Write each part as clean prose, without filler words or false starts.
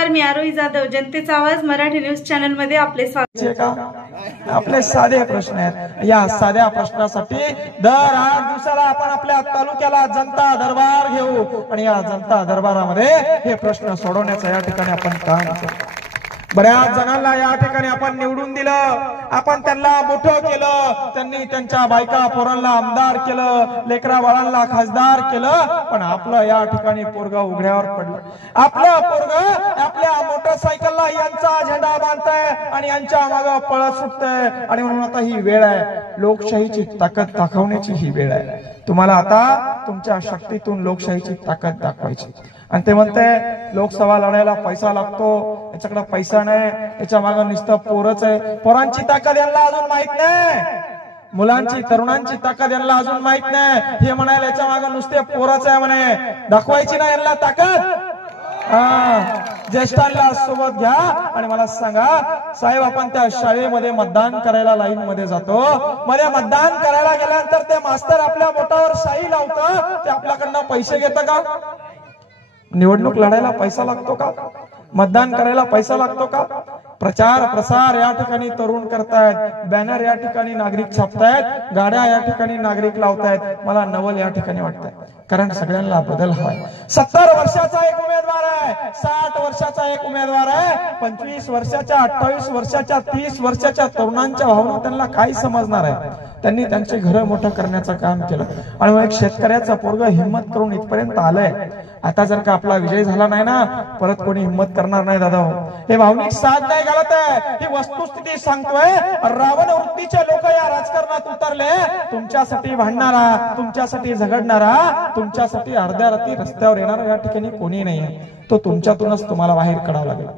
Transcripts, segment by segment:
नमस्कार, मी आरोही जाधव, जनतेचा आवाज मराठी न्यूज चॅनल मध्ये आपले स्वागत. आपले साधे प्रश्न आहेत. या साध्या प्रश्नासाठी दर 8 दिवसाला आपण आपल्या तालुक्याला जनता दरबार घेऊ आणि या जनता दरबारामध्ये हे प्रश्न सोडवण्याचं या ठिकाणी आपण काम करू. बऱ्याच जणांना या ठिकाणी आपण निवडून दिलं, आपण त्यांना मोठं केलं, त्यांनी त्यांच्या बायका पोरांना आमदार केलं, लेकरा बाळांना खासदार केलं, पण आपलं या ठिकाणी पोरग उघड्यावर पडलं. आपलं पोरग आपल्या मोटरसायकलला यांचा झेंडा बांधताय आणि यांच्या मागे पळत सुटतंय. आणि म्हणून आता ही वेळ आहे, लोकशाहीची ताकद दाखवण्याची ही वेळ आहे. तुम्हाला आता तुमच्या शक्तीतून लोकशाहीची ताकद दाखवायची. आणि ते म्हणते लोकसभा लढायला पैसा लागतो, याच्याकडे पैसा नाही, याच्या मागे नुसतं पोरच आहे. पोरांची ताकद यांना अजून माहित नाही, मुलांची तरुणांची ताकद यांना अजून माहित नाही. हे म्हणायला याच्या मागे नुसते पोरच आहे म्हणे, दाखवायची ना यांना ताकद. ज्येष्ठांना सोबत घ्या आणि मला सांगा साहेब, आपण त्या शाळेमध्ये मतदान करायला लाईन मध्ये जातो, मध्ये मतदान करायला गेल्यानंतर ते मास्तर आपल्या बोटावर शाई लावतं, ते आपल्याकडनं पैसे घेतं का? निवडणूक लढायला पैसा लागतो का? मतदान करायला पैसा लागतो का? प्रचार प्रसार या ठिकाणी तरुण करतायत, बॅनर या ठिकाणी नागरिक छापतायत, गाड्या या ठिकाणी नागरिक लावतायत. मला नवल या ठिकाणी वाटतंय, कारण सगळ्यांना बदल हवाय. 70 वर्षाचा एक उमेदवार आहे, 60 वर्षाचा एक उमेदवार आहे, 25 वर्षाच्या 28 वर्षाच्या 30 वर्षाच्या तरुणांच्या भावना त्यांना काय समजणार आहे? त्यांनी त्यांचे घर मोठं करण्याचं काम केलं आणि मग एक शेतकऱ्याचा पोरग हिम्मत करून इथपर्यंत आलंय. आता जर का आपला विजय झाला नाही ना, परत कोणी हिम्मत करणार नाही दादा. हे भावनिक साथ नाही घालत आहे, ही वस्तुस्थिती सांगतोय. रावण वृत्तीचे लोक या राजकारणात उतरले. तुमच्यासाठी भांडणारा, तुमच्यासाठी झगडणारा, तुमच्यासाठी अर्ध्या रात्री रस्त्यावर येणारा या ठिकाणी कोणी नाही. तो तुमच्यातूनच तुम्हाला बाहेर काढावा लागेल.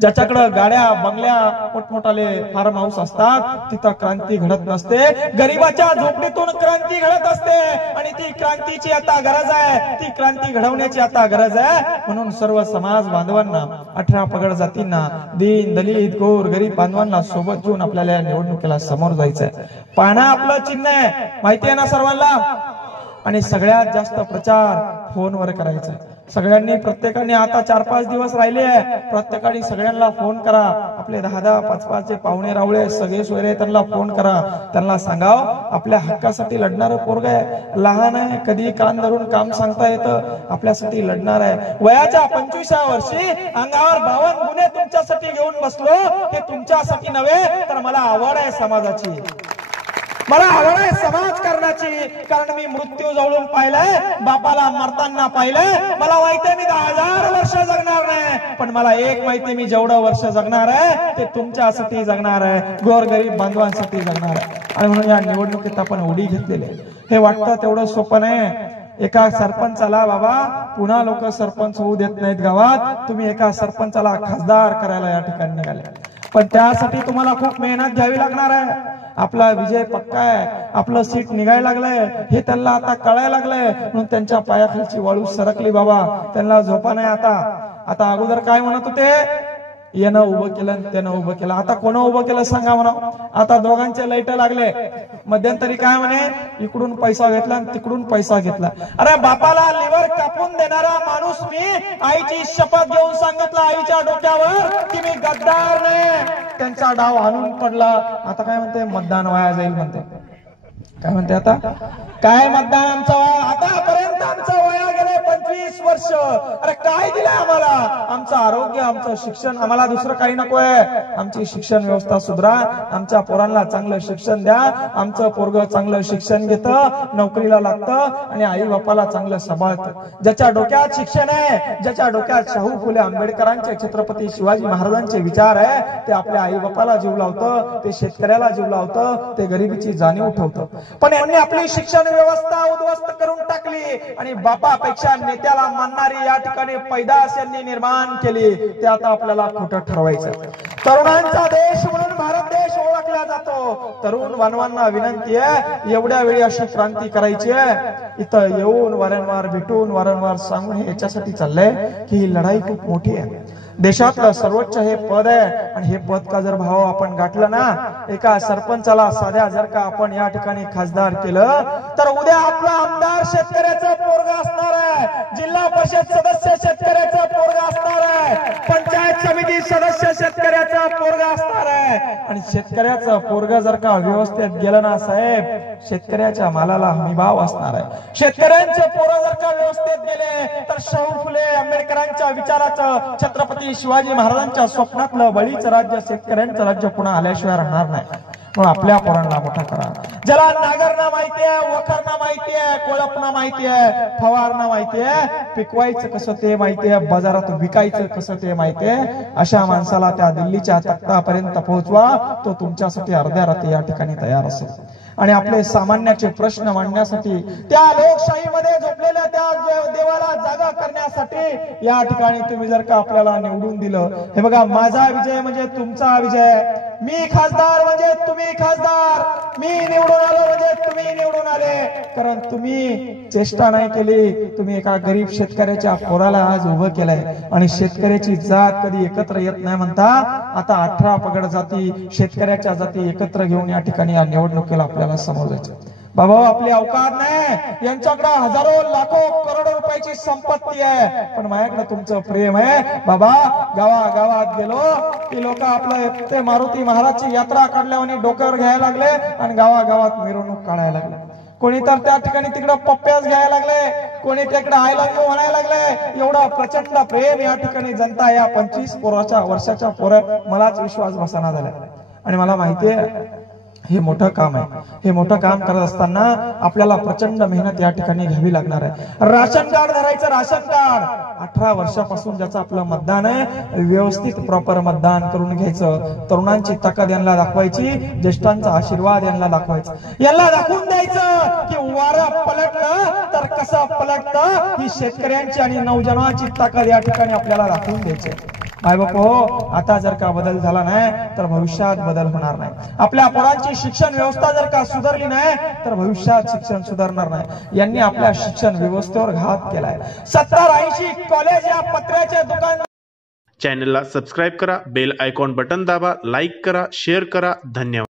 ज्याच्याकडे गाड्या बंगल्या मोठमोठाले फार्म हाऊस असतात, तिथं क्रांती घडत नसते. गरिबाच्या झोपडीतून क्रांती घडत असते आणि ती क्रांतीची आता गरज आहे, ती क्रांती घडवण्याची आता गरज आहे. म्हणून सर्व समाज बांधवांना, 18 पगड जातींना, दीन दलित गोर गरीब बांधवांना सोबत घेऊन आपल्याला या निवडणुकीला समोर जायचंय. पाना आपलं चिन्ह आहे, माहिती आहे ना सर्वांना. आणि सगळ्यात जास्त प्रचार फोनवर करायचा. सगळ्यांनी प्रत्येकाने आता 4-5 दिवस राहिले आहे, प्रत्येकाने सगळ्यांना फोन करा. आपले 10-10, 5-5 पाहुणे रावळे सगळे सोयरे त्यांना फोन करा. त्यांना सांगाव आपल्या हक्कासाठी लढणारं पोरग आहे, लहान आहे, कधी कान धरून काम सांगता येतं, आपल्यासाठी लढणार आहे. वयाच्या 25व्या वर्षी अंगावर 52 गुन्हे तुमच्यासाठी घेऊन बसलो. हे तुमच्यासाठी नव्हे, तर मला आवड आहे समाजाची, मला आवड आहे समाज करण्याची. कारण मी मृत्यू जवळून पाहिलंय, बापाला मरताना पाहिलंय. मला माहितीये मी 10,000 वर्ष जगणार नाही, पण मला एक माहिती, मी जेवढं वर्ष जगणार आहे ते तुमच्यासाठी जगणार आहे, गोरगरीब बांधवांसाठी जगणार आहे. आणि म्हणून या निवडणुकीत आपण उडी घेतलेली. हे वाटतं तेवढं सोपं नाही. एका सरपंचाला बाबा पुन्हा लोक सरपंच होऊ देत नाहीत गावात, तुम्ही एका सरपंचाला खासदार करायला या ठिकाणी निघाले. पण त्यासाठी तुम्हाला खूप मेहनत घ्यावी लागणार आहे. आपला विजय पक्का आहे, आपलं सीट निघायला लागलंय हे त्यांना आता कळायला लागलंय. म्हणून त्यांच्या पायाखालची वाळू सरकली बाबा, त्यांना झोपा नाही. आता अगोदर काय म्हणत होते, यानं उभं केलं त्यानं उभं केलं, आता कोण उभं केलं सांगा म्हणा. आता दोघांचे लाईट लागले. मध्यंतरी काय म्हणे, इकडून पैसा घेतला आणि तिकडून पैसा घेतला. अरे बापाला लिव्हर कापून देणारा माणूस मी, आईची शपथ घेऊन सांगितलं आईच्या डोक्यावर की मी गद्दार नाही. त्यांचा डाव आणून पडला. आता काय म्हणते, मतदान वाया जाईल म्हणते. काय म्हणते आता, काय मतदान आमचं वाया, आतापर्यंत आमचं वाया गेलं 25 वर्ष. अरे काय दिलंय आम्हाला, आमचं आरोग्य, आमचं शिक्षण, आम्हाला दुसरं काही नकोय. आमची शिक्षण व्यवस्था सुधारा, आमच्या पोरांना चांगलं शिक्षण द्या. आमचं पोरग चांगलं शिक्षण घेतं, नोकरीला लागतं आणि आई बापाला चांगलं सांभाळतं. ज्याच्या डोक्यात शिक्षण आहे, ज्याच्या डोक्यात शाहू फुले आंबेडकरांचे, छत्रपती शिवाजी महाराजांचे विचार आहे, ते आपल्या आई बापाला जीव लावतं, ते शेतकऱ्याला जीव लावतं, ते गरिबीची जाणीव ठेवतं. पण यांनी आपली शिक्षण व्यवस्था उद्ध्वस्त करून टाकली आणि बापापेक्षा नेत्याला मानणारी या ठिकाणी पैदास यांनी निर्माण केली. ते आता आपल्याला खोटं ठरवायचं. तरुणांचा देश म्हणून भारत देश ओळखला जातो. तरुण बांधवांना विनंती आहे, एवढ्या वेळी अशी क्रांती करायची आहे. इथं येऊन वारंवार भेटून वारंवार सांगून हे याच्यासाठी चाललंय की ही लढाई खूप मोठी आहे. देशातलं सर्वोच्च हे पद आहे आणि हे पद का जर भाव आपण गाठलं ना, एका सरपंचाला साध्या जर का आपण या ठिकाणी खासदार केलं तर उद्या आपला आमदार शेतकऱ्याचं पोरगा असणार आहे, जिल्हा परिषद सदस्य शेतकऱ्याचं पोरगा असणार आहे, पंचायत समिती सदस्य शेतकऱ्याचा पोरगा असणार आहे. आणि शेतकऱ्याचं पोरगा जर का व्यवस्थित गेलं ना साहेब, शेतकऱ्याच्या मालाला हमीभाव असणार आहे. शेतकऱ्यांचे पोरं जर का व्यवस्थित गेले तर शाहू फुले आंबेडकरांच्या विचाराचं, छत्रपती शिवाजी महाराजांच्या स्वप्नातलं बळीचं राज्य, शेतकऱ्यांचं राज्य पुन्हा आल्याशिवाय राहणार नाही. म्हणून आपल्या पोरांना मोठा करा. ज्याला नागरणं माहिती आहे, वखरणं माहिती आहे, कोळपणं माहिती आहे, फवारणं माहिती आहे, पिकवायचं कसं ते माहिती आहे, बाजारात विकायचं कसं ते माहिती आहे, अशा माणसाला त्या दिल्लीच्या तख्तापर्यंत पोहोचवा. तो तुमच्यासाठी अर्ध्या रात्री या ठिकाणी तयार असेल. आणि आपले सामान्याचे प्रश्न मांडण्यासाठी, त्या लोकशाहीमध्ये झोपलेल्या त्या देवाला जागा करण्यासाठी या ठिकाणी तुम्ही जर का आपल्याला निवडून दिलं, हे बघा, माझा विजय म्हणजे तुमचा विजय, मी खासदार म्हणजे तुम्ही खासदार, मी निवडून आलो म्हणजे तुम्ही निवडून आले. कारण तुम्ही चेष्टा नाही केली, तुम्ही एका गरीब शेतकऱ्याच्या पोराला आज उभं केलंय. आणि शेतकऱ्याची जात कधी एकत्र येत नाही म्हणता, आता 18 पगड जाती, शेतकऱ्याच्या जाती एकत्र घेऊन या ठिकाणी या निवडणुकीला आपल्याला समोर जायचं. बाबा, आपली अवकात नाही, यांच्याकडे हजारो लाखो करोडो रुपयाची संपत्ती आहे, पण माझ्याकडे तुमचं प्रेम आहे. बाबा, गावागावात गेलो की लोक आपलं ते मारुती महाराजची यात्रा काढल्यावर डोक्यावर घ्यायला लागले आणि गावागावात मिरवणूक काढायला लागले. कोणी तर त्या ठिकाणी तिकडे पप्प्यास घ्यायला लागले, कोणी तिकडे आय लव्ह यू म्हणायला लागले. एवढा प्रचंड प्रेम या ठिकाणी जनता या 25 वर्षाच्या पोरं, मलाच विश्वास बसना झाला. आणि मला माहितीये हे मोठं काम आहे. हे मोठं काम करत असताना आपल्याला प्रचंड मेहनत या ठिकाणी घ्यावी लागणार आहे. राशन कार्ड धरायचं, राशन कार्ड 18 वर्षापासून ज्याचं आपलं मतदान आहे, व्यवस्थित प्रॉपर मतदान करून घ्यायचं. तरुणांची ताकद यांना दाखवायची, ज्येष्ठांचा आशीर्वाद यांना दाखवायचा, यांना दाखवून द्यायचं की वारं पलटलं तर कसं पलटतं, ही शेतकऱ्यांची आणि नौजवानाची ताकद या ठिकाणी आपल्याला दाखवून द्यायची. माय बाप हो, आता जर का बदल झाला नाही तर भविष्यात बदल होणार नाही. आपल्या पोरांची शिक्षण व्यवस्था जर का सुधारली नाही तर भविष्यात शिक्षण सुधारणार नाही. यांनी आपल्या शिक्षण व्यवस्थेवर घात केलाय. 70-80 कॉलेज या पत्र्याचे दुकान. चॅनलला सबस्क्राईब करा, बेल आयकॉन बटन दाबा, लाईक करा, शेअर करा. धन्यवाद.